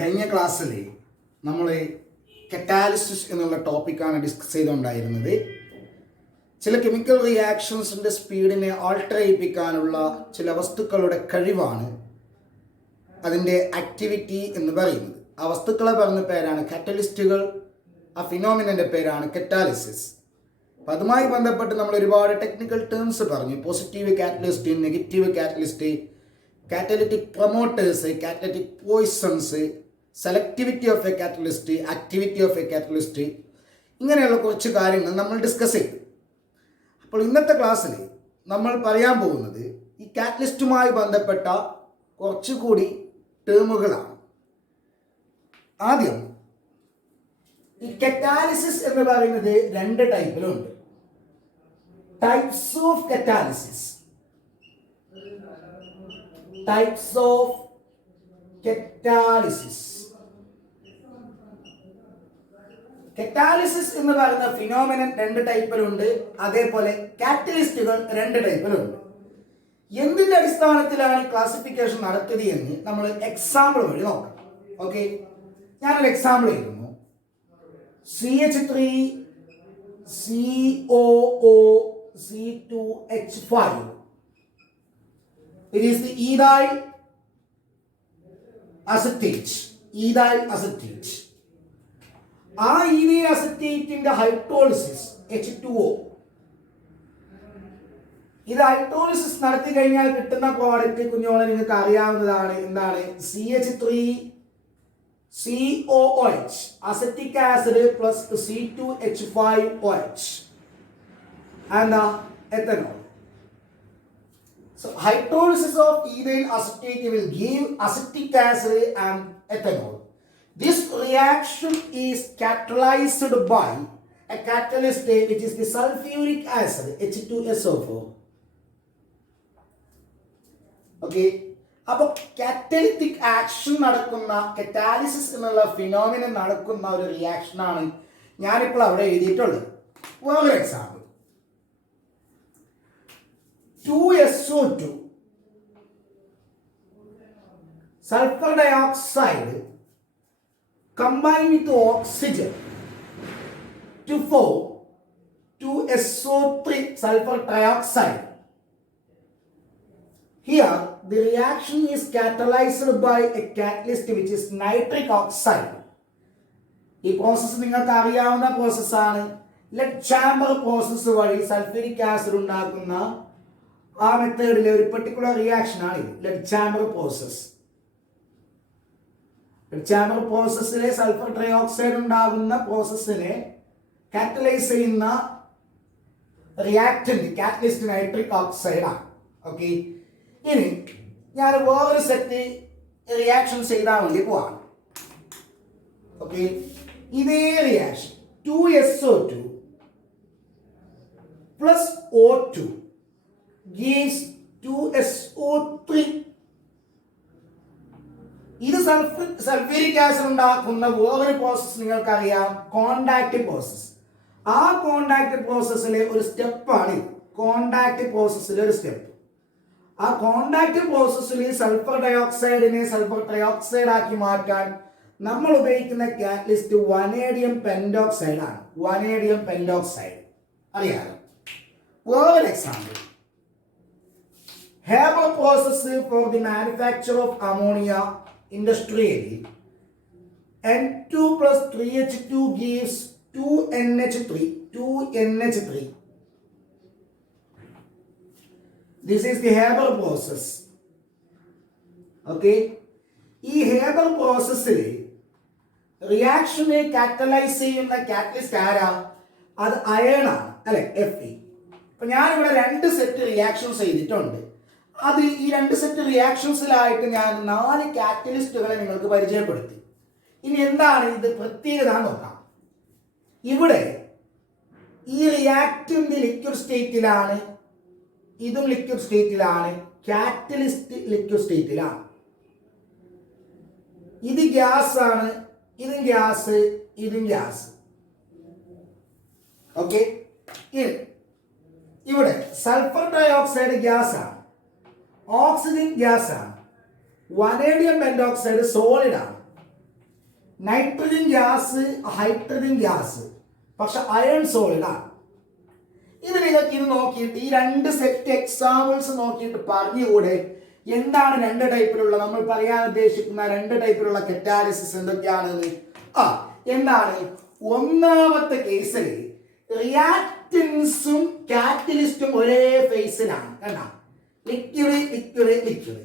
കഴിഞ്ഞ ക്ലാസ്സിൽ നമ്മൾ കറ്റാലിസിസ് എന്നുള്ള ടോപ്പിക്കാണ് ഡിസ്കസ് ചെയ്തുകൊണ്ടായിരുന്നത്. ചില കെമിക്കൽ റിയാക്ഷൻസിൻ്റെ സ്പീഡിനെ ആൾട്ടർ ചെയ്യിപ്പിക്കാനുള്ള ചില വസ്തുക്കളുടെ കഴിവാണ് അതിൻ്റെ ആക്ടിവിറ്റി എന്ന് പറയുന്നത്. ആ വസ്തുക്കളെ പറഞ്ഞ പേരാണ് കാറ്റലിസ്റ്റുകൾ. ആ ഫിനോമിനൻ്റെ പേരാണ് കറ്റാലിസിസ്. അപ്പം അതുമായി ബന്ധപ്പെട്ട് നമ്മൾ ഒരുപാട് ടെക്നിക്കൽ ടേംസ് പറഞ്ഞു. Positive catalyst, negative catalyst, catalytic promoters, catalytic poisons, selectivity of A catalyst, activity of A catalyst, ഇങ്ങനെയുള്ള കുറച്ച് കാര്യങ്ങൾ നമ്മൾ ഡിസ്കസ് ചെയ്തു. അപ്പോൾ ഇന്നത്തെ ക്ലാസ്സിൽ നമ്മൾ പറയാൻ പോകുന്നത് ഈ കാറ്റലിസ്റ്റുമായി ബന്ധപ്പെട്ട കുറച്ചുകൂടി ടേമുകളാണ്. ആദ്യം ഈ കറ്റാലിസിസ് എന്ന് പറയുന്നത് രണ്ട് ടൈപ്പിലുണ്ട്. Types of catalysis. Types of catalysis. Catalysis എന്ന് പറയുന്ന ഫിനോമിനൻ രണ്ട് ടൈപ്പിലുണ്ട്. അതേപോലെ കാറ്റലിസ്റ്റുകൾ രണ്ട് ടൈപ്പിലുണ്ട്. എന്തിന്റെ അടിസ്ഥാനത്തിലാണ് ഈ ക്ലാസിഫിക്കേഷൻ നടത്തിയത് എന്ന് നമ്മൾ എക്സാമ്പിൾ വഴി നോക്കാം. ഓക്കെ, ഞാനൊരു എക്സാമ്പിൾ എഴുതുന്നു. CH3 COO C2H5. It is the ethyl acetate. Ethyl acetate. ആ ഈഥൈൽ അസറ്റേറ്റിന്റെ ഹൈഡ്രോളിസിസ് H2O. ഇത് ഹൈഡ്രോളിസിസ് നടത്തി കഴിഞ്ഞാൽ കിട്ടുന്ന പ്രോഡക്റ്റ് കുഞ്ഞോളെ നിങ്ങൾക്ക് അറിയാവുന്നതാണ്. എന്താണ്? CH3 COOH, acetic acid plus C2H5OH and ethanol. So hydrolysis of ethyl acetate will give acetic acid and ethanol. This reaction is catalyzed by a catalyst which is the sulfuric acid H2SO4. Okay, അപ്പോൾ catalytic action നടക്കുന്ന, catalysis എന്നുള്ള phenomenon നടക്കുന്ന ഒരു റിയാക്ഷനാണ് ഞാനിപ്പോൾ അവിടെ എഴുതിയിട്ടുള്ളത്. വേറൊരു example, 2SO2 sulphur dioxide combine with oxygen to form 2SO3 sulfur trioxide. Here the reaction is catalyzed by a catalyst which is nitric oxide. ഈ പ്രോസസ്സ് നിങ്ങൾക്ക് അറിയാവുന്ന പ്രോസസ്സാണ്. ലെഡ് ചാമ്പർ പ്രോസസ്സ് വഴി സൾഫ്യൂരിക് ആസിഡ് ഉണ്ടാക്കുന്ന ആ മെത്തേഡിലെ ഒരു പെർട്ടിക്കുലർ റിയാക്ഷൻ ആണ് ഇത്, ലെഡ് ചാമ്പർ പ്രോസസ്. ചാമ്പർ പ്രോസസ്സിലെ സൾഫർ ട്രയോക്സൈഡ് ഉണ്ടാകുന്ന പ്രോസസ്സിനെ കാറ്റലൈസ് ചെയ്യുന്ന റിയാക്ടന്റ് കാറ്റലിസ്റ്റ് നൈട്രിക് ഓക്സൈഡ് ആണ്. ഓക്കെ, ഇനി ഞാൻ വേറൊരു സെറ്റ് റിയാക്ഷൻ ചെയ്താൽ വേണ്ടി പോവാണ്. ഓക്കെ, ഇതേ reaction 2SO2 plus O2 gives 2SO3. ഇത് സൾഫ്യൂരിക് ആസിഡ് ഉണ്ടാക്കുന്ന വേറൊരു പ്രോസസ് നിങ്ങൾക്കറിയാം, കോണ്ടാക്ട് പ്രോസസ്. ആ കോണ്ടാക്ട് പ്രോസസ്സിലെ ഒരു സ്റ്റെപ്പാണ് ഇത്. കോണ്ടാക്ട് പ്രോസസ്സിലെ ഒരു സ്റ്റെപ്പ്. ആ കോണ്ടാക്ട് പ്രോസസ്സിൽ സൾഫർ ഡയോക്സൈഡിനെ സൾഫർ ട്രയോക്സൈഡ് ആക്കി മാറ്റാൻ നമ്മൾ ഉപയോഗിക്കുന്ന കാറ്റലിസ്റ്റ് വനേഡിയം പെന്റോക്സൈഡ് ആണ്. വനേഡിയം പെന്റോക്സൈഡ് അറിയാലോ. വേറൊരു example, Haber process for the manufacture of ammonia industrially. N2 plus 3H2 gives 2NH3. 2NH3. This is the Haber process. Okay. ഈ ഹേബർ പ്രോസസ്സിൽ റിയാക്ഷനെ കാറ്റലൈസ് ചെയ്യുന്ന കാറ്റലിസ്റ്റ് ആരാ? അത് അയൺ ആണ്, അല്ലെ? Fe. അപ്പൊ ഞാനിവിടെ രണ്ട് സെറ്റ് റിയാക്ഷൻസ് ചെയ്തിട്ടുണ്ട്. അത് ഈ രണ്ട് സെറ്റ് റിയാക്ഷൻസിലായിട്ട് ഞാൻ 4 കാറ്റലിസ്റ്റുകളെ നിങ്ങൾക്ക് പരിചയപ്പെടുത്തി. ഇനി എന്താണ് ഇത് പ്രത്യേകത നോക്കാം. ഇവിടെ ഈ റിയാക്റ്റന്റ് ലിക്വിഡ് സ്റ്റേറ്റിലാണ്, ഇതും ലിക്വിഡ് സ്റ്റേറ്റിലാണ്, കാറ്റലിസ്റ്റ് ലിക്വിഡ് സ്റ്റേറ്റിലാണ്. ഇത് ഗ്യാസ് ആണ്, ഇതും ഗ്യാസ്, ഇതും ഗ്യാസ്. ഓക്കെ, ഇവിടെ സൾഫർ ഡയോക്സൈഡ് ഗ്യാസ് ആണ്, ഓക്സിജൻ ഗ്യാസ് ആണ്, വനേഡിയം പെന്റോക്സൈഡ് സോളിഡ് ആണ്. നൈട്രജൻ ഗ്യാസ്, ഹൈഡ്രജൻ ഗ്യാസ്, പക്ഷെ അയൺ സോളിഡാണ്. ഇത് നിങ്ങൾക്ക് ഇത് നോക്കിയിട്ട് ഈ രണ്ട് സെറ്റ് എക്സാമ്പിൾസ് നോക്കിയിട്ട് പറഞ്ഞുകൂടെ എന്താണ് രണ്ട് ടൈപ്പിലുള്ള, നമ്മൾ പറയാൻ ഉദ്ദേശിക്കുന്ന രണ്ട് ടൈപ്പിലുള്ള കറ്റാലിസിസ് എന്തൊക്കെയാണെന്ന്? എന്താണ്? ഒന്നാമത്തെ കേസിൽ റിയാക്റ്റൻസും കാറ്റലിസ്റ്റും ഒരേ ഫേസിലാണ്. കണ്ടാ, ലിക്വിഡ് ലിക്വിഡ് ലിക്വിഡ്.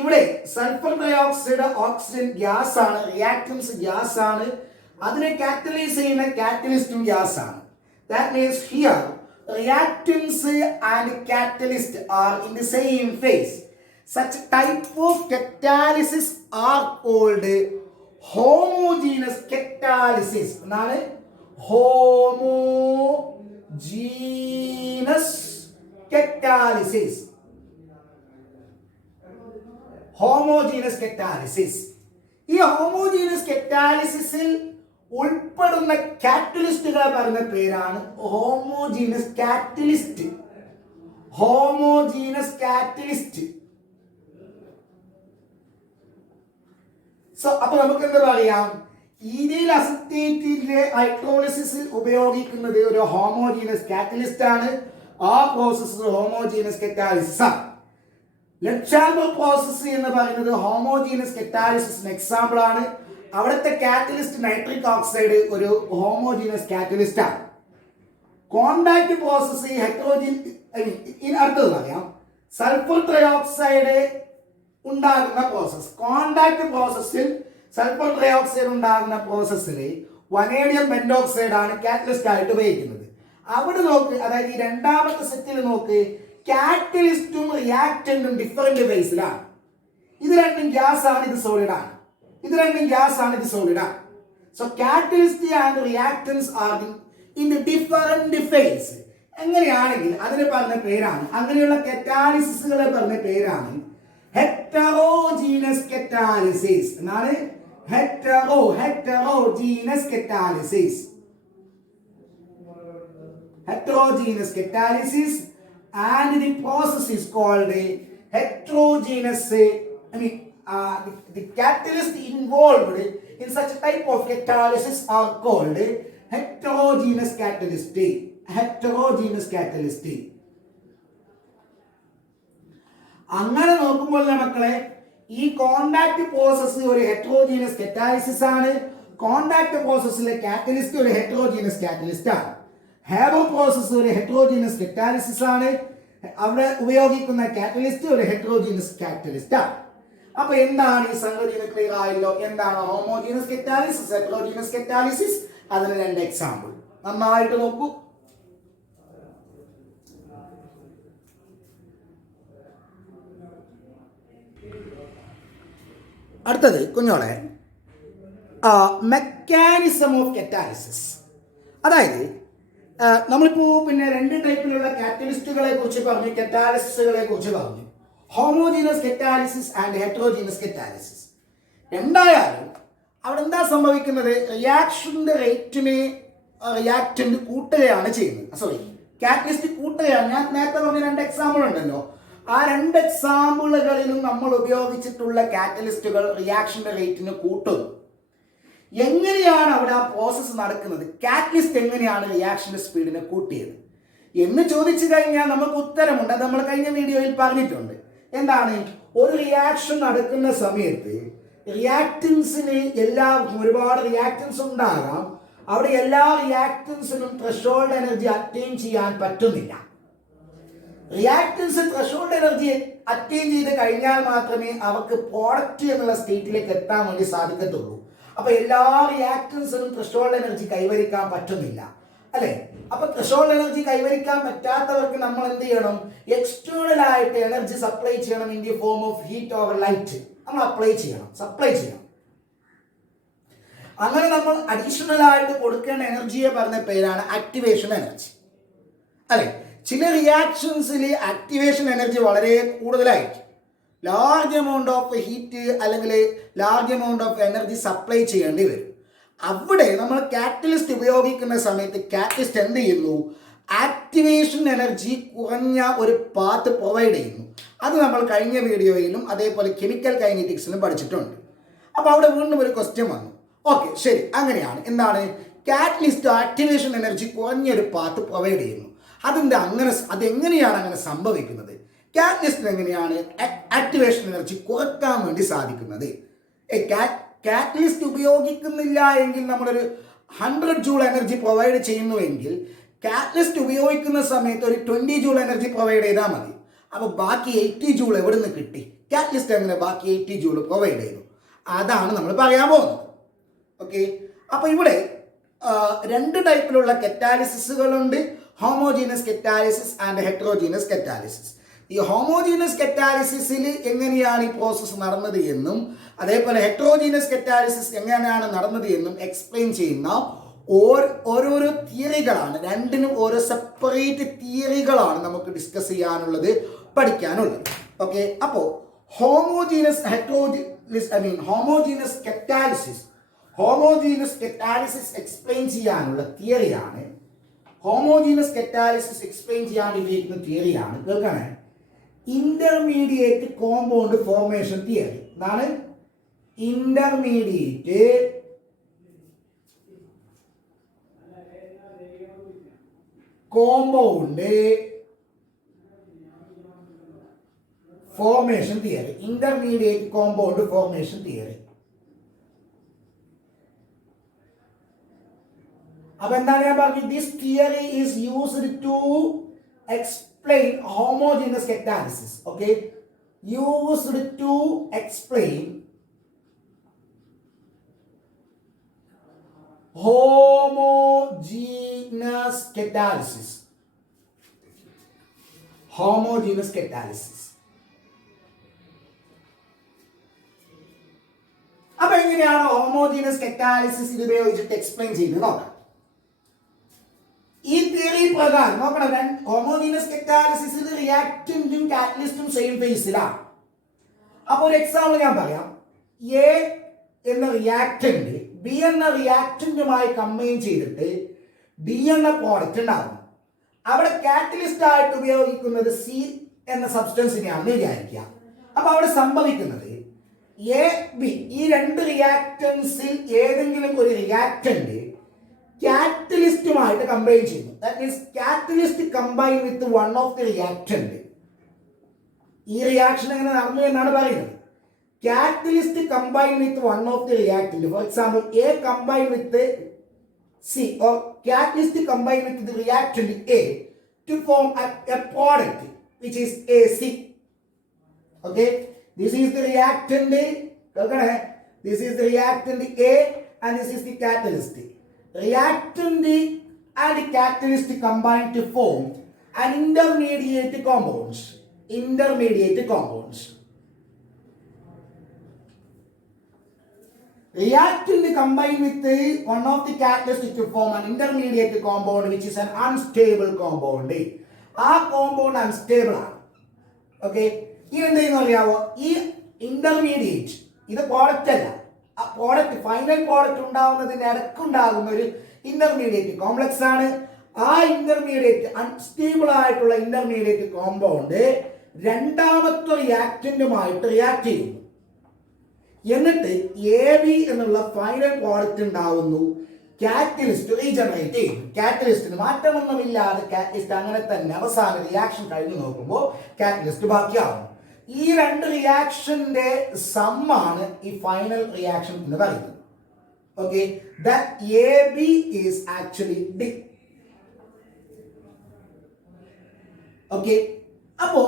ഇവിടെ സൾഫർ ഡയോക്സൈഡ് ഓക്സിജൻ ഗ്യാസ് ആണ്, റിയാക്റ്റൻസ് ഗ്യാസ് ആണ്, അതിനെ കാറ്റലൈസ് ചെയ്യുന്ന കാറ്റലിസ്റ്റും ഗ്യാസ് ആണ്. That means here reactants and catalyst are in the same phase. Such type of catalysis are called homogeneous catalysis. എന്താണ്? homogeneous catalysis. homogeneous catalysis. ഈ homogeneous catalysisൽ ഉൾപ്പെടുന്ന കാറ്റലിസ്റ്റുകളെ പറയുന്ന പേരാണ് ഹോമോജീനസ് കാറ്റലിസ്റ്റ്. Homogeneous catalyst. അപ്പൊ നമുക്ക് എന്താ പറയാം? ഈഥൈൽ അസറ്റേറ്റിന്റെ ഹൈഡ്രോളിസിസിൽ ഉപയോഗിക്കുന്നത് ഒരു ഹോമോജീനസ് കാറ്റലിസ്റ്റ് ആണ്. ആ പ്രോസസ് ഹോമോജീനസ് കറ്റാലിസിസ് ആണ്. ലക്ഷാംബർ പ്രോസസ് എന്ന് പറയുന്നത് ഹോമോജീനസ് കറ്റാലിസിന് എക്സാമ്പിൾ ആണ്. അവിടുത്തെ കാറ്റലിസ്റ്റ് നൈട്രിക് ഓക്സൈഡ് ഒരു ഹോമോജീനസ് കാറ്റലിസ്റ്റ് ആണ്. കോണ്ടാക്ട് പ്രോസസ് അടുത്തത് പറയാം. സൾഫർ ട്രയോക്സൈഡ് ഉണ്ടാകുന്ന പ്രോസസ്, കോണ്ടാക്ട് പ്രോസസ്സിൽ സൾഫർ ട്രയോക്സൈഡ് ഉണ്ടാകുന്ന പ്രോസസ്സിൽ വനേഡിയം പെന്റോക്സൈഡ് ആണ് കാറ്റലിസ്റ്റ് ആയിട്ട് ഉപയോഗിക്കുന്നത്. അവിടെ നോക്ക്, അതായത് ഈ രണ്ടാമത്തെ സെറ്റിൽ നോക്ക്, കാറ്റലിസ്റ്റും റിയാക്റ്റന്റും ഡിഫറെന്റ് ഫേസിലാണ്. ഇത് രണ്ടും ഗ്യാസ് ആണ്, ഇത് സോളിഡ് ആണ്. ഇത് രണ്ടും ഗ്യാസ് ആണ്, ഇത് സോളിഡ് ആണ്. So catalyst and reactants are in the different phase. എങ്ങനെയാണെങ്കിൽ അതിനെ പറഞ്ഞ പേരാണ്, അങ്ങനെയുള്ള കറ്റാലിസിസുകളെ പറഞ്ഞ പേരാണ് ഹെറ്ററോജീനസ് കറ്റാലിസിസ്. എന്നാണ്? Heterogeneous catalysis. heterogeneous catalysis, and the process is called heterogeneous. The catalyst involved in such a type of catalysis are called heterogeneous catalyst. Heterogeneous catalyst. അങ്ങനെ നോക്കുമ്പോൾ മക്കളെ, ഈ കോണ്ടാക്ട് പ്രോസസ് ഒരു ഹെറ്ററോജീനസ് കറ്റാലിസിസ് ആണ്. Contact പ്രോസസ്സിലെ catalyst ഒരു heterogeneous catalyst ആണ്. Harbour process ഒരു heterogeneous catalysis ആണ്. അവിടെ ഉപയോഗിക്കുന്ന കാറ്റലിസ്റ്റ് ഒരു ഹെറ്ററോജീനസ് കാറ്റലിസ്റ്റ് ആണ്. അപ്പൊ എന്താണ് ഈ സംഗതി? ക്ലിയർ ആയല്ലോ. എന്താണ് ഹോമോജീനസ് കറ്റാലിസിസ്, ഹെറ്ററോജീനസ് കറ്റാലിസിസ്? അതിന് രണ്ട് എക്സാമ്പിൾ നന്നായിട്ട് നോക്കൂ. അടുത്തത് കുഞ്ഞോളെ, മെക്കാനിസം ഓഫ് കറ്റാലിസിസ്. അതായത് നമ്മളിപ്പോൾ പിന്നെ രണ്ട് ടൈപ്പിലുള്ള കാറ്റലിസ്റ്റുകളെ കുറിച്ച് പറഞ്ഞു, കറ്റാലിസിസുകളെ കുറിച്ച് പറഞ്ഞു. Homogeneous catalysis and heterogeneous catalysis. എന്തായാലും അവിടെ എന്താ സംഭവിക്കുന്നത്? റിയാക്ഷൻ്റെ റേറ്റിനെ റിയാക്റ്റന്റ് കൂട്ടുകയാണ് ചെയ്യുന്നത്. സോറി, കാറ്റലിസ്റ്റ് കൂട്ടുകയാണ്. ഞാൻ നേരത്തെ പറഞ്ഞ രണ്ട് എക്സാമ്പിൾ ഉണ്ടല്ലോ, ആ രണ്ട് എക്സാമ്പിളുകളിലും നമ്മൾ ഉപയോഗിച്ചിട്ടുള്ള കാറ്റലിസ്റ്റുകൾ റിയാക്ഷൻ്റെ റേറ്റിന് കൂട്ടുന്നു. എങ്ങനെയാണ് അവിടെ ആ പ്രോസസ്സ് നടക്കുന്നത്? കാറ്റലിസ്റ്റ് എങ്ങനെയാണ് റിയാക്ഷൻ്റെ സ്പീഡിനെ കൂട്ടിയത് എന്ന് ചോദിച്ചു കഴിഞ്ഞാൽ നമുക്ക് ഉത്തരമുണ്ട്. അത് നമ്മൾ കഴിഞ്ഞ വീഡിയോയിൽ പറഞ്ഞിട്ടുണ്ട്. എന്താണ്? ഒരു റിയാക്ഷൻ നടക്കുന്ന സമയത്ത് റിയാക്റ്റൻസിന് ഒരുപാട് റിയാക്റ്റൻസ് ഉണ്ടാകാം. അവിടെ എല്ലാ റിയാക്റ്റൻസിനും ത്രെഷോൾഡ് എനർജി അറ്റൈൻ ചെയ്യാൻ പറ്റുന്നില്ല. റിയാക്റ്റൻസ് ത്രെഷോൾഡ് എനർജി അറ്റൈൻ ചെയ്ത് കഴിഞ്ഞാൽ മാത്രമേ അവർക്ക് പ്രോഡക്റ്റ് എന്നുള്ള സ്റ്റേറ്റിലേക്ക് എത്താൻ വേണ്ടി സാധിക്കത്തുള്ളൂ. അപ്പൊ എല്ലാ റിയാക്റ്റൻസിനും ത്രെഷോൾഡ് എനർജി കൈവരിക്കാൻ പറ്റുന്നില്ല, അല്ലെ? അപ്പൊ ത്രെഷോൾഡ് എനർജി കൈവരിക്കാൻ പറ്റാത്തവർക്ക് നമ്മൾ എന്ത് ചെയ്യണം? എക്സ്റ്റേണൽ ആയിട്ട് എനർജി സപ്ലൈ ചെയ്യണം. In the form of heat or light നമ്മൾ സപ്ലൈ ചെയ്യണം. അങ്ങനെ നമ്മൾ അഡീഷണൽ ആയിട്ട് കൊടുക്കേണ്ട എനർജിയെ പറഞ്ഞ പേരാണ് ആക്ടിവേഷൻ എനർജി, അല്ലെ? ചില റിയാക്ഷൻസിൽ ആക്ടിവേഷൻ എനർജി വളരെ കൂടുതലായിരിക്കും. ലാർജ് എമൗണ്ട് ഓഫ് ഹീറ്റ് അല്ലെങ്കിൽ large amount of energy supply ചെയ്യേണ്ടി വരും. അവിടെ നമ്മൾ കാറ്റലിസ്റ്റ് ഉപയോഗിക്കുന്ന സമയത്ത് കാറ്റലിസ്റ്റ് എന്ത് ചെയ്യുന്നു? ആക്ടിവേഷൻ എനർജി കുറഞ്ഞ ഒരു പാത്ത് പ്രൊവൈഡ് ചെയ്യുന്നു. അത് നമ്മൾ കഴിഞ്ഞ വീഡിയോയിലും അതേപോലെ കെമിക്കൽ കൈനറ്റിക്സിലും പഠിച്ചിട്ടുണ്ട്. അപ്പോൾ അവിടെ വീണ്ടും ഒരു ക്വസ്റ്റ്യൻ വന്നു, ഓക്കെ, ശരി. അങ്ങനെയാണ്. എന്താണ് കാറ്റലിസ്റ്റ് ആക്ടിവേഷൻ എനർജി കുറഞ്ഞൊരു പാത്ത് പ്രൊവൈഡ് ചെയ്യുന്നു. അതെങ്ങനെയാണ് അങ്ങനെ സംഭവിക്കുന്നത്? കാറ്റലിസ്റ്റിന് എങ്ങനെയാണ് ആക്ടിവേഷൻ എനർജി കുറക്കാൻ വേണ്ടി സാധിക്കുന്നത്? കാറ്റലിസ്റ്റ് ഉപയോഗിക്കുന്നില്ല എങ്കിൽ നമ്മളൊരു 100 ജൂൾ എനർജി പ്രൊവൈഡ് ചെയ്യുന്നുവെങ്കിൽ കാറ്റലിസ്റ്റ് ഉപയോഗിക്കുന്ന സമയത്ത് ഒരു 20 ജൂൾ എനർജി പ്രൊവൈഡ് ചെയ്താൽ മതി. അപ്പോൾ ബാക്കി 80 ജൂൾ എവിടെ നിന്ന് കിട്ടി? കാറ്റലിസ്റ്റ് എങ്ങനെ ബാക്കി 80 ജൂൾ പ്രൊവൈഡ് ചെയ്തു? അതാണ് നമ്മൾ പറയാൻ പോകുന്നത്. ഓക്കെ, അപ്പോൾ ഇവിടെ 2 ടൈപ്പിലുള്ള കറ്റാലിസിസുകളുണ്ട്. Homogeneous catalysis and heterogeneous catalysis. ഈ ഹോമോജീനസ് കറ്റാലിസിസിൽ എങ്ങനെയാണ് ഈ പ്രോസസ്സ് നടന്നത് എന്നും അതേപോലെ ഹെറ്ററോജീനസ് കറ്റാലിസിസ് എങ്ങനെയാണ് നടന്നത് എന്നും എക്സ്പ്ലെയിൻ ചെയ്യുന്ന ഓരോരോ തിയറികളാണ്. രണ്ടിനും ഓരോ സെപ്പറേറ്റ് തിയറികളാണ് നമുക്ക് ഡിസ്കസ് ചെയ്യാനുള്ളത്, പഠിക്കാനുള്ളത്. ഓക്കെ, അപ്പോൾ ഹോമോജീനസ് കറ്റാലിസിസ് എക്സ്പ്ലെയിൻ ചെയ്യാനുള്ള തിയറിയാണ്. ഹോമോജീനസ് കറ്റാലിസിസ് എക്സ്പ്ലെയിൻ ചെയ്യാൻ ഉപയോഗിക്കുന്ന തിയറിയാണ് കേൾക്കണേ, ഇന്റർമീഡിയറ്റ് കോമ്പൗണ്ട് ഫോർമേഷൻ തിയറി. എന്താണ് intermediate compound formation theory. Intermediate compound formation theory. അപ്പൊ എന്താണ് ഞാൻ പറഞ്ഞത്? This theory is used to explain homogeneous catalysis. Okay, used to explain homogeneous catalysis. Homogeneous catalysis. അപ്പൊ എങ്ങനെയാണ് ഹോമോജീനസ് കറ്റാലിസിസ് ഇത് ഉപയോഗിച്ചിട്ട് എക്സ്പ്ലെയിൻ ചെയ്യുന്നത് നോക്കാം. ഈ തിയറി പ്രകാരം നോക്കണം, ഹോമോജീനസ് കറ്റാലിസിസിൽ റിയാക്റ്റന്റും കാറ്റലിസ്റ്റും സെയിം ഫേസിലാണ്. അപ്പോൾ ഒരു എക്സാമ്പിൾ ഞാൻ പറയാം. എ എന്ന റിയാക്റ്റന്റ് ബി എന്ന റിയാക്റ്റന്റുമായി കമ്പൈൻ ചെയ്തിട്ട് ഡി എന്ന പ്രോഡക്റ്റ് ഉണ്ടാകും. അവിടെ കാറ്റലിസ്റ്റ് ആയിട്ട് ഉപയോഗിക്കുന്നത് സി എന്ന സബ്സ്റ്റൻസിനെയാണെന്ന് വിചാരിക്കുക. അപ്പൊ അവിടെ സംഭവിക്കുന്നത് എ ബി ഈ 2 റിയാക്റ്റൻസിൽ ഏതെങ്കിലും ഒരു റിയാക്റ്റന്റ് കാറ്റലിസ്റ്റുമായിട്ട് കമ്പൈൻ ചെയ്യുന്നു. That means catalyst combine with one of the reactant. ഈ റിയാക്ഷൻ എങ്ങനെ നടന്നു എന്നാണ് പറയുന്നത്. Catalyst combine with one of the reactant. For example, A combine with the C, or catalyst combine with the reactant A to form a product which is AC. Okay, this is the reactant A. This is the reactant A, and this is the catalyst. Reactant and catalyst combine to form an intermediate compounds. Reactant combine with one of the catalysts to form an intermediate compound which is an unstable compound. ആ compound unstable ആണ്. Okay, ഇതെന്തെന്ന് അറിയാവോ? ഈ intermediate ഇത് product അല്ല. ആ product final product ഉണ്ടാവുന്നതിന്റെ ഇടക്കുണ്ടാകുന്ന ഒരു intermediate complex ആണ്. ആ ഇന്റർമീഡിയറ്റ് അൺസ്റ്റേബിൾ ആയിട്ടുള്ള ഇന്റർമീഡിയറ്റ് കോമ്പൗണ്ട് രണ്ടാമത്തെ റിയാക്റ്റന്റുമായിട്ട് റിയാക്ട് ചെയ്യുന്നു. എന്നിട്ട് എ ബി എന്നുള്ള ഫൈനൽ പ്രോഡക്റ്റ് ഉണ്ടാവുന്നു. കാറ്റലിസ്റ്റ് റീജനറേറ്റ് ചെയ്യുന്നു. കാറ്റലിസ്റ്റിന് മാറ്റമൊന്നുമില്ലാതെ കാറ്റലിസ്റ്റ് അങ്ങനെ തന്നെ അവസാന റിയാക്ഷൻ കഴിഞ്ഞ് നോക്കുമ്പോൾ കാറ്റലിസ്റ്റ് ബാക്കിയാവുന്നു. ഈ 2 റിയാക്ഷന്റെ സമ്മാണ് ഈ ഫൈനൽ റിയാക്ഷൻ എന്ന് പറയുന്നത്. Okay, that A B is actually D. Okay, അപ്പോ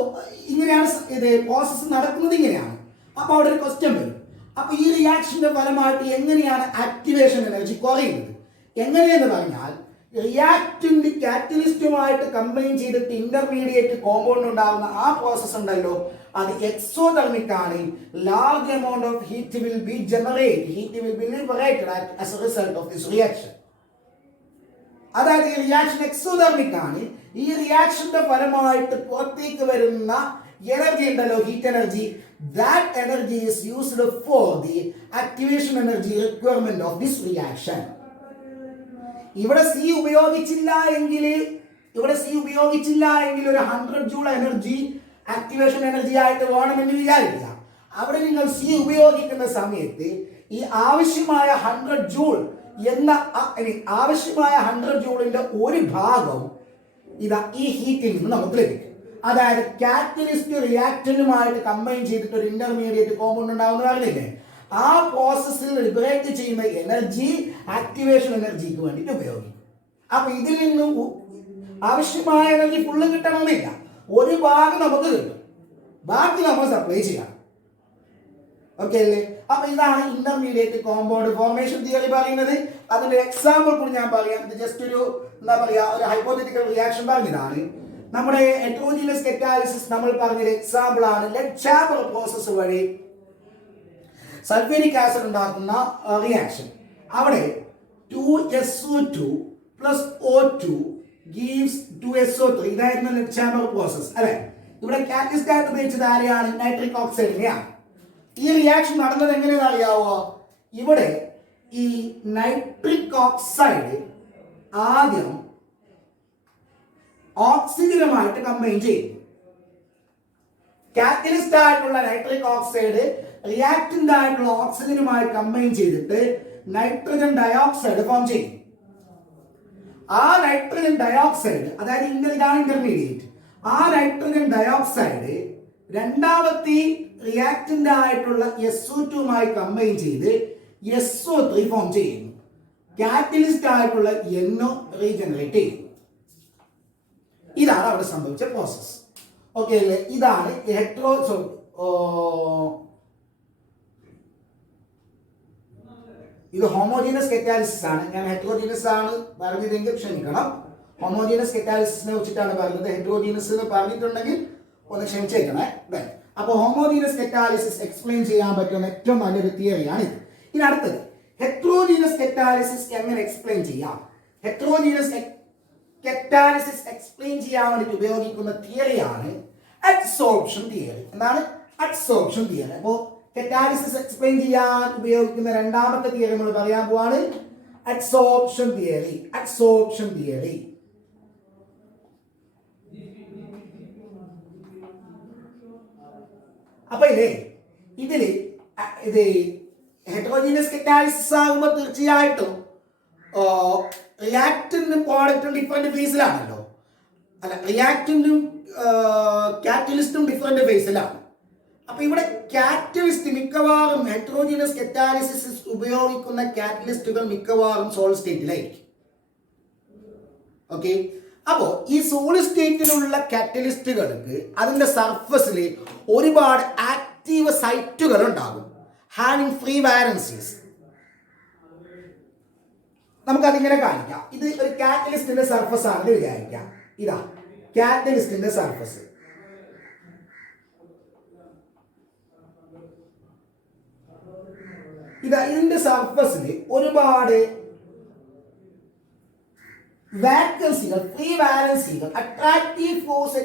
ഇങ്ങനെയാണ് ഇത് പ്രോസസ്സ് നടക്കുന്നത്. ഇങ്ങനെയാണ്. അപ്പൊ അവിടെ ഒരു ക്വസ്റ്റ്യൻ വരും. അപ്പൊ ഈ റിയാക്ഷന്റെ ഫലമായിട്ട് എങ്ങനെയാണ് ആക്ടിവേഷൻ എനർജി കുറയുന്നത്? എങ്ങനെയെന്ന് പറഞ്ഞാൽ റിയാക്റ്റന്റ് കാറ്റലിസ്റ്റുമായിട്ട് കമ്പൈൻ ചെയ്തിട്ട് ഇന്റർമീഡിയറ്റ് കോമ്പൗണ്ട് ഉണ്ടാകുന്ന ആ പ്രോസസ് ഉണ്ടല്ലോ, അത് എക്സോതെർമിക് ആണ്. Large amount of heat will be liberated as A result of this reaction. അതായത് ഈ റിയാക്ഷൻ എക്സോതെർമിക് ആണ്. ഈ റിയാക്ഷന്റെ ഫലമായിട്ട് പുറത്തേക്ക് വരുന്ന എനർജി ഉണ്ടല്ലോ, heat energy, that energy is used for the activation energy requirement of this reaction. ഇവിടെ സി ഉപയോഗിച്ചില്ല എങ്കിൽ ഒരു 100 ജൂൾ എനർജി ആക്ടിവേഷൻ എനർജി ആയിട്ട് വേണമെന്ന് വിചാരിക്കുക. അവിടെ നിങ്ങൾ സി ഉപയോഗിക്കുന്ന സമയത്ത് ഈ ആവശ്യമായ 100 ജൂൾ എന്ന ആവശ്യമായ 100 ജൂളിന്റെ ഒരു ഭാഗം ഇതാ ഈ ഹീറ്റിൽ നിന്ന് നമുക്ക് ലഭിക്കും. അതായത് കാറ്റലിസ്റ്റ് റിയാക്ടന്റുമായിട്ട് കമ്പൈൻ ചെയ്തിട്ട് ഒരു ഇന്റർമീഡിയറ്റ് കോമ്പൗണ്ട് ഉണ്ടാവുന്ന പറഞ്ഞില്ലേ, ആ പ്രോസസ്സിൽ ലിബറേറ്റ് ചെയ്യുന്ന എനർജി ആക്ടിവേഷൻ എനർജിക്ക് വേണ്ടിയിട്ട് ഉപയോഗിക്കും. അപ്പൊ ഇതിൽ നിന്ന് ആവശ്യമായ എനർജി ഫുള്ള് കിട്ടണമെന്നില്ല, ഒരു ഭാഗം നമുക്ക് കിട്ടും, ബാക്കി നമ്മൾ സപ്ലൈ ചെയ്യണം. ഓക്കെ അല്ലേ? അപ്പൊ ഇതാണ് ഇന്റർമീഡിയറ്റ് കോമ്പൗണ്ട് ഫോർമേഷൻ തിയറി പറയുന്നത്. അതിന്റെ എക്സാമ്പിൾ കൂടി ഞാൻ പറയാം. ഇത് ജസ്റ്റ് ഒരു എന്താ പറയാ, ഒരു ഹൈപ്പോത്തറ്റിക്കൽ റിയാക്ഷൻ പറഞ്ഞതാണ്. നമ്മുടെ ഹെറ്ററോജീനസ് കറ്റാലിസിസ് നമ്മൾ പറഞ്ഞൊരു എക്സാമ്പിൾ ആണ് ലെഡ് ചാമ്പർ പ്രോസസ് വഴി സൾഫ്യൂരിക് ആസിഡ് ഉണ്ടാക്കുന്ന റിയാക്ഷൻ. അവിടെ 2SO2 plus O2 gives 2SO3. ഇതായിരുന്നു ലെഡ് ചാമ്പർ പ്രോസസ് അല്ലെ. ഇവിടെ കാറ്റലിസ്റ്റ് ആയിട്ട് ഉപയോഗിച്ചത് ആരെയാണ്? നൈട്രിക് ഓക്സൈഡിനെയാണ്. ഈ റിയാക്ഷൻ നടന്നത് എങ്ങനെയാണെന്ന് അറിയാവോ? ഇവിടെ ഈ നൈട്രിക് ഓക്സൈഡ് ആദ്യം ഓക്സിജനുമായിട്ട് കമ്പൈൻ ചെയ്യും. കാറ്റലിസ്റ്റ് ആയിട്ടുള്ള നൈട്രിക് ഓക്സൈഡ് റിയാക്ടന്റ് ആയിട്ടുള്ള ഓക്സിജനുമായി കമ്പൈൻ ചെയ്തിട്ട് നൈട്രജൻ ഡയോക്സൈഡ് ഫോം ചെയ്യും. ആ നൈട്രജൻ ഡയോക്സൈഡ്, അതായത് ഇതാണ് ഇന്റർമീഡിയറ്റ്, ആ നൈട്രജൻ ഡയോക്സൈഡ് രണ്ടാമത്തെ റിയാക്ടന്റ് ആയിട്ടുള്ള SO2മായി കമ്പൈൻ ചെയ്ത് SO3 ഫോം ചെയ്യുന്നു. കാറ്റലിസ്റ്റ് ആയിട്ടുള്ള NO റീജനറേറ്റ് ചെയ്യുന്നു. ഇതാണ് അവിടെ സംഭവിച്ച പ്രോസസ്. ഓക്കെ അല്ലേ? ഇതാണ് ഇത് ഹോമോജീനസ് കറ്റാലിസിസ് ആണ്. ഞാൻ ഹെറ്ററോജീനസ് ആണ് പറഞ്ഞതെങ്കിൽ ക്ഷമിക്കണം. ഹോമോജീനസ് കറ്റാലിസിസിനെ വെച്ചിട്ടാണ് പറഞ്ഞത്. ഹെറ്ററോജീനസ് എന്ന് പറഞ്ഞിട്ടുണ്ടെങ്കിൽ ഒന്ന് ക്ഷമിച്ചേക്കണേ. അപ്പൊ ഹോമോജീനസ് കറ്റാലിസിസ് എക്സ്പ്ലെയിൻ ചെയ്യാൻ പറ്റുന്ന ഏറ്റവും നല്ലൊരു തിയറിയാണ് ഇത്. ഇനി അടുത്തത് ഹെറ്ററോജീനസ് കറ്റാലിസിസ് എങ്ങനെ എക്സ്പ്ലെയിൻ ചെയ്യാം? ഹെറ്ററോജീനസ് കറ്റാലിസിസ് എക്സ്പ്ലെയിൻ ചെയ്യാൻ വേണ്ടിയിട്ട് ഉപയോഗിക്കുന്ന തിയറിയാണ് അഡ്സോർപ്ഷൻ തിയറി. എന്താണ് അഡ്സോർപ്ഷൻ തിയറി? അപ്പോ കറ്റാലിസിസ് എക്സ്പ്ലെയിൻ ചെയ്യാൻ ഉപയോഗിക്കുന്ന രണ്ടാമത്തെ തിയറി നമ്മൾ പറയാൻ പോവാണ് അഡ്സോർപ്ഷൻ തിയറി. അഡ്സോർപ്ഷൻ തിയറി അപ്പൊ ഇതില് ഹെറ്ററോജീനസ് കറ്റാലിസിസ് ആകുമ്പോൾ തീർച്ചയായിട്ടും റിയാക്ടന്റും പ്രോഡക്റ്റും ഡിഫറെന്റ് ഫേസിലാണല്ലോ. അല്ല, റിയാക്ടന്റും കാറ്റലിസ്റ്റും ഡിഫറെന്റ് ഫേസിലാണ്. അപ്പൊ ഇവിടെ കാറ്റലിസ്റ്റ് മിക്കവാറും ഹെറ്ററോജീനസ് കറ്റാലിസിസ് ഉപയോഗിക്കുന്ന കാറ്റലിസ്റ്റുകൾ മിക്കവാറും സോളിഡ് സ്റ്റേറ്റിലായിരിക്കും. ഓക്കെ, അപ്പോ ഈ സോളിഡ് സ്റ്റേറ്റിലുള്ള കാറ്റലിസ്റ്റുകൾക്ക് അതിന്റെ സർഫസിൽ ഒരുപാട് ആക്റ്റീവ് സൈറ്റുകൾ ഉണ്ടാകും, ഹാവിംഗ് ഫ്രീ വാലൻസീസ്. നമുക്കതിങ്ങനെ കാണിക്കാം. ഇത് ഒരു കാറ്റലിസ്റ്റിന്റെ സർഫസ് ആണെന്ന് വിചാരിക്കാം. ഇതാ കാറ്റലിസ്റ്റിന്റെ സർഫസ്. ഇതിന്റെ സർഫസിൽ ഒരുപാട് വാക്കൻസികൾ, ഫ്രീ വാലൻസികൾ, അട്രാക്റ്റീവ് ഫോഴ്സ്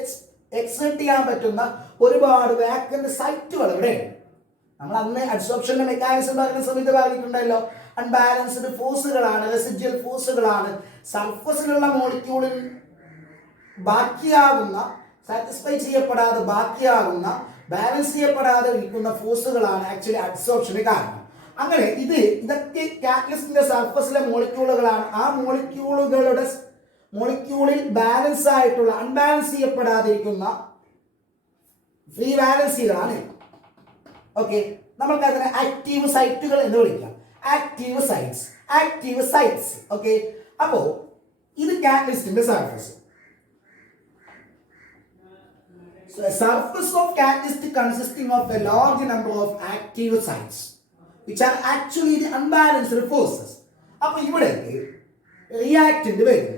എക്സേർട്ട് ചെയ്യാൻ പറ്റുന്ന ഒരുപാട് വാക്കന്റ് സൈറ്റുകൾ ഇവിടെയുണ്ട്. നമ്മൾ അന്ന് അഡ്സോർപ്ഷന്റെ മെക്കാനിസം പറയുന്ന സമയത്ത് പറഞ്ഞിട്ടുണ്ടല്ലോ, അൺബാലൻസ്ഡ് ഫോഴ്സുകളാണ്, റെസിഡ്യൽ ഫോഴ്സുകളാണ്. സർഫസിലുള്ള മോളിക്യൂളിൽ ബാക്കിയാകുന്ന, സാറ്റിസ്ഫൈ ചെയ്യപ്പെടാതെ ബാക്കിയാകുന്ന, ബാലൻസ് ചെയ്യപ്പെടാതെ ഇരിക്കുന്ന ഫോഴ്സുകളാണ് ആക്ച്വലി അഡ്സോർപ്ഷന് കാരണം. അങ്ങനെ ഇതൊക്കെ കാറ്റലിസ്റ്റിന്റെ സർഫസിലെ മോളിക്യൂളുകളാണ്. ആ മോളിക്യൂളിൽ ബാലൻസ് ആയിട്ടുള്ള, അൺബാലൻസ് ചെയ്യപ്പെടാതിരിക്കുന്ന ഫ്രീ വാലൻസികളാണ്. ഓക്കെ, നമുക്ക് അതിനെ ആക്റ്റീവ് സൈറ്റുകൾ എന്ന് വിളിക്കാം. Active sites. ഓക്കെ, അപ്പോ ഇത് കാറ്റലിസ്റ്റിന്റെ surface. So a surface of catalyst consisting of a large number of active sites which are actually the unbalanced forces. അപ്പൊ ഇവിടെ റിയാക്ടന്റ് വരുന്നു.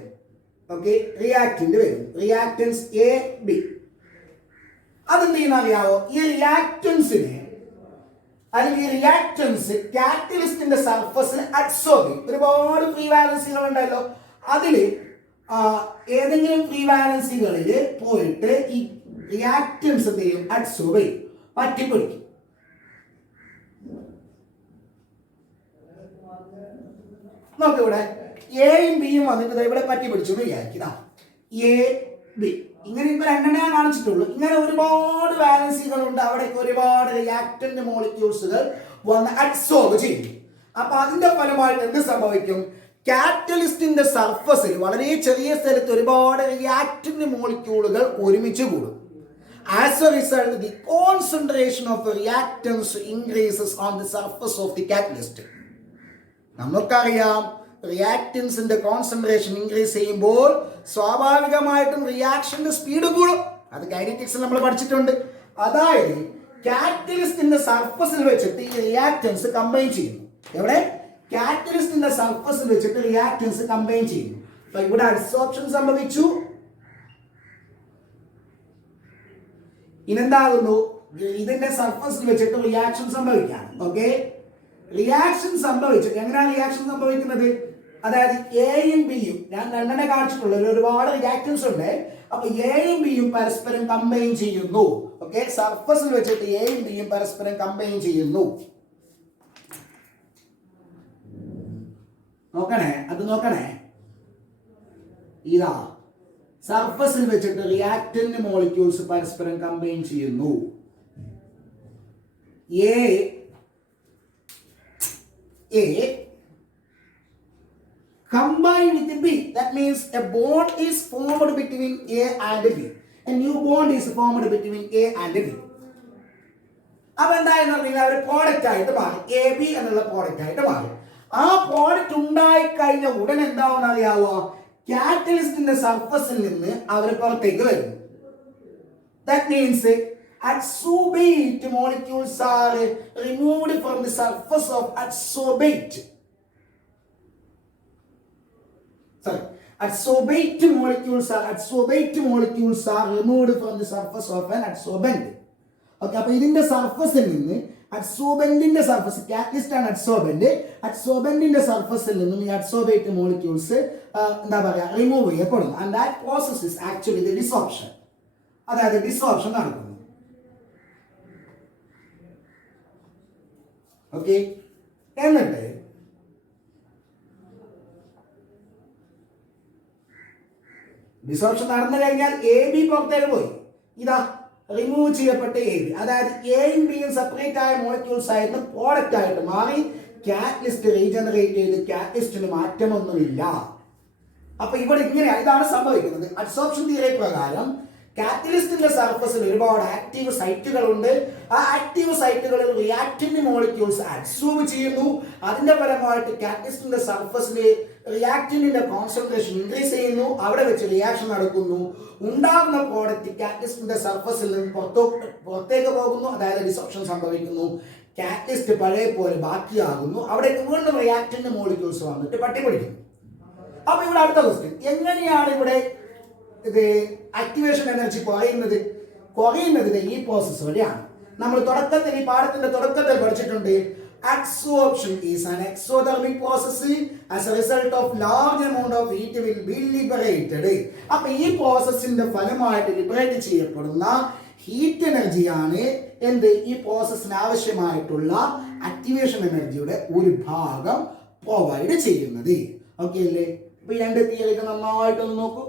ഓക്കെ, റിയാക്ടന്റ് വരുന്നു, റിയാക്ടൻസ് AB. അതെന്ത് ചെയ്യുന്ന അറിയാവോ? ഈ റിയാക്ടൻസിനെ അല്ലെങ്കിൽ റിയാക്ടൻസ് കാറ്റലിസ്റ്റിന്റെ സർഫസിൽ അഡ്സോർബ് ചെയ്യും. ഒരുപാട് ഫ്രീ വാലൻസികൾ ഉണ്ടല്ലോ, അതില് ഏതെങ്കിലും ഫ്രീ വാലൻസികളിൽ പോയിട്ട് ഈ റിയാക്ടൻസ് എന്ത് ചെയ്യും? അഡ്സോർബ് ചെയ്യും, പറ്റിപ്പിടിക്കും. നോക്ക്, ഇവിടെ എയും ബിയും വന്നിട്ട് ഇവിടെ പറ്റി പിടിച്ചു എന്ന് വിചാരിക്കുക. A B. ഇങ്ങനെ ഇപ്പൊ രണ്ടെണ്ണേ കാണിച്ചിട്ടുള്ളൂ. ഇങ്ങനെ ഒരുപാട് വാലൻസികളുണ്ട്, അവിടേക്ക് ഒരുപാട് റിയാക്ടന്റ് മോളിക്യൂൾസുകൾ വന്ന് അഡ്സോർബ് ചെയ്യും. അപ്പൊ അതിന്റെ ഫലമായിട്ട് എന്ത് സംഭവിക്കും? കാറ്റലിസ്റ്റിന്റെ സർഫസിൽ വളരെ ചെറിയ സ്ഥലത്ത് ഒരുപാട് റിയാക്ടന്റ് മോളിക്യൂളുകൾ ഒരുമിച്ച് കൂടും. As a result, the concentration of the reactants increases on the surface of the catalyst. നമുക്കറിയാം, റിയാക്ടൻസിന്റെ കോൺസെൻട്രേഷൻ ഇൻക്രീസ് ചെയ്യുമ്പോൾ സ്വാഭാവികമായിട്ടും റിയാക്ഷന്റെ സ്പീഡ് കൂടും. അത് കൈനറ്റിക്സിൽ നമ്മൾ പഠിച്ചിട്ടുണ്ട്. അതായത് കാറ്റലിസ്റ്റിന്റെ സർഫസിൽ വെച്ചിട്ട് ഈ റിയാക്ടൻസ് കമ്പൈൻ ചെയ്യുന്നു. എവിടെ? കാറ്റലിസ്റ്റിന്റെ സർഫസിൽ വെച്ചിട്ട് റിയാക്ടൻസ് കമ്പൈൻ ചെയ്യുന്നു. അപ്പൊ ഇവിടെ അഡ്സോർപ്ഷൻ സംഭവിച്ചു. ഇനെന്താകുന്നു? ഇതിന്റെ സർഫസിൽ വെച്ചിട്ട് റിയാക്ഷൻ സംഭവിക്കാണ്. ഓക്കെ, റിയാക്ഷൻ സംഭവിച്ചിട്ട് എങ്ങനെയാണ് റിയാക്ഷൻ സംഭവിക്കുന്നത്? അതായത് എയും ബിയും, ഞാൻ രണ്ടെണ്ണെ കാണിച്ചിട്ടുള്ളൂ, ഒരുപാട് റിയാക്ടൻസ് ഉണ്ട്. അപ്പൊ എയും ബിയും പരസ്പരം കമ്പൈൻ ചെയ്യുന്നു. ഓക്കെ, സർഫസിൽ വെച്ചിട്ട് എയും ബിയും പരസ്പരം കമ്പൈൻ ചെയ്യുന്നു. നോക്കണേ, അത് നോക്കണേ. ഇതാ സർഫസിൽ വെച്ചിട്ട് റിയാക്ടന്റ് മോളിക്യൂൾസ് പരസ്പരം കമ്പൈൻ ചെയ്യുന്നു. A combine with B. That means a bond is formed between A and B. A new bond is formed between A and B. അപ്പൊ എന്തായെന്ന് പറഞ്ഞാൽ ഒരു പ്രോഡക്റ്റ് ആയിട്ട് മാറി, എ ബി എന്നുള്ള പ്രോഡക്റ്റ് ആയിട്ട് മാറി. ആ പ്രോഡക്റ്റ് ഉണ്ടായി കഴിഞ്ഞ ഉടൻ എന്താവുന്ന അറിയാവോ? കാറ്റലിസ്റ്റിന്റെ സർഫസിൽ നിന്ന് അവർ പുറത്തേക്ക് വരുന്നു. That means adsorbate molecules are removed from the surface of adsorbate. Adsorbate molecules are removed from the surface of an adsorbent. Okay, അപ്പൊ ഇതിന്റെ സർഫസിൽ നിന്ന് അഡ്സോർബന്റിന്റെ സർഫസ്, കാറ്റലിസ്റ്റ് ആണ് അഡ്സോർബന്റിന്റെ സർഫസിൽ നിന്നും ഈ അഡ്സോർബേറ്റ് മോളിക്യൂൾസ് എന്താ പറയാ റിമൂവ് ചെയ്യപ്പെടുന്നു. And that process is actually the desorption. അതായത് ഡിസോർപ്ഷൻ നടക്കുന്നു. ഓക്കെ, എന്നിട്ട് ഡിസോർപ്ഷൻ നടന്നു കഴിഞ്ഞാൽ എ ബി പുറത്തേക്ക് പോയി. ഇതാ റിമൂവ് ചെയ്യപ്പെട്ട എ ബി, അതായത് എയും ബിയും സെപ്പറേറ്റ് ആയ മോളിക്യൂൾസ് ആയിരുന്നു പ്രോഡക്റ്റ് ആയിട്ട് മാറി. കാറ്റലിസ്റ്റ് റീജനറേറ്റ് ചെയ്ത് കാറ്റലിസ്റ്റിന് മാറ്റമൊന്നുമില്ല. അപ്പൊ ഇവിടെ ഇങ്ങനെ ഇതാണ് സംഭവിക്കുന്നത്. അഡ്സോർപ്ഷൻ തിയറി പ്രകാരം കാറ്റലിസ്റ്റിന്റെ സർഫസിൽ ഒരുപാട് ആക്റ്റീവ് സൈറ്റുകൾ ഉണ്ട്. ആ ആക്റ്റീവ് സൈറ്റുകളിൽ റിയാക്ടന്റ് മോളിക്യൂൾസ് അഡ്സോർബ് ചെയ്യുന്നു. അതിന്റെ ഫലമായിട്ട് കാറ്റലിസ്റ്റിന്റെ സർഫസിൽ റിയാക്ടന്റിന്റെ കോൺസെൻട്രേഷൻ ഇൻക്രീസ് ചെയ്യുന്നു. അവിടെ വെച്ച് റിയാക്ഷൻ നടക്കുന്നു. ഉണ്ടാകുന്ന പ്രോഡക്റ്റ് കാറ്റലിസ്റ്റിന്റെ സർഫസിൽ നിന്ന് പുറത്തേക്ക് പോകുന്നു. അതായത് ഡിസോർപ്ഷൻ സംഭവിക്കുന്നു. കാറ്റലിസ്റ്റ് പഴയ പോലെ ബാക്കിയാകുന്നു. അവിടേക്ക് വീണ്ടും റിയാക്ടന്റ് മോളിക്യൂൾസ് വന്നിട്ട് പട്ടിപിടിക്കുന്നു. അപ്പൊ ഇവിടെ അടുത്ത ക്വസ്റ്റ്യൻ, എങ്ങനെയാണ് ഇവിടെ ഇത് ആക്ടിവേഷൻ എനർജി കുറയുന്നത്? ഈ പ്രോസസ് വഴിയാണ്. നമ്മൾ തുടക്കത്തിൽ ഈ പാഠത്തിന്റെ തുടക്കത്തിൽ പഠിച്ചിട്ടുണ്ട്. Adsorption is an exothermic process. As a result of large amount of heat will be liberated. അപ്പൊ ഈ പ്രോസസ്സിന്റെ ഫലമായിട്ട് ലിബറേറ്റ് ചെയ്യപ്പെടുന്ന ഹീറ്റ് എനർജിയാണ് എന്ത് ഈ പ്രോസസ്സിന് ആവശ്യമായിട്ടുള്ള ആക്ടിവേഷൻ എനർജിയുടെ ഒരു ഭാഗം പ്രൊവൈഡ് ചെയ്യുന്നത്. ഓക്കെ അല്ലേ? അപ്പൊ ഈ രണ്ട് തിയറിക്ക് നന്നായിട്ടൊന്ന് നോക്കൂ.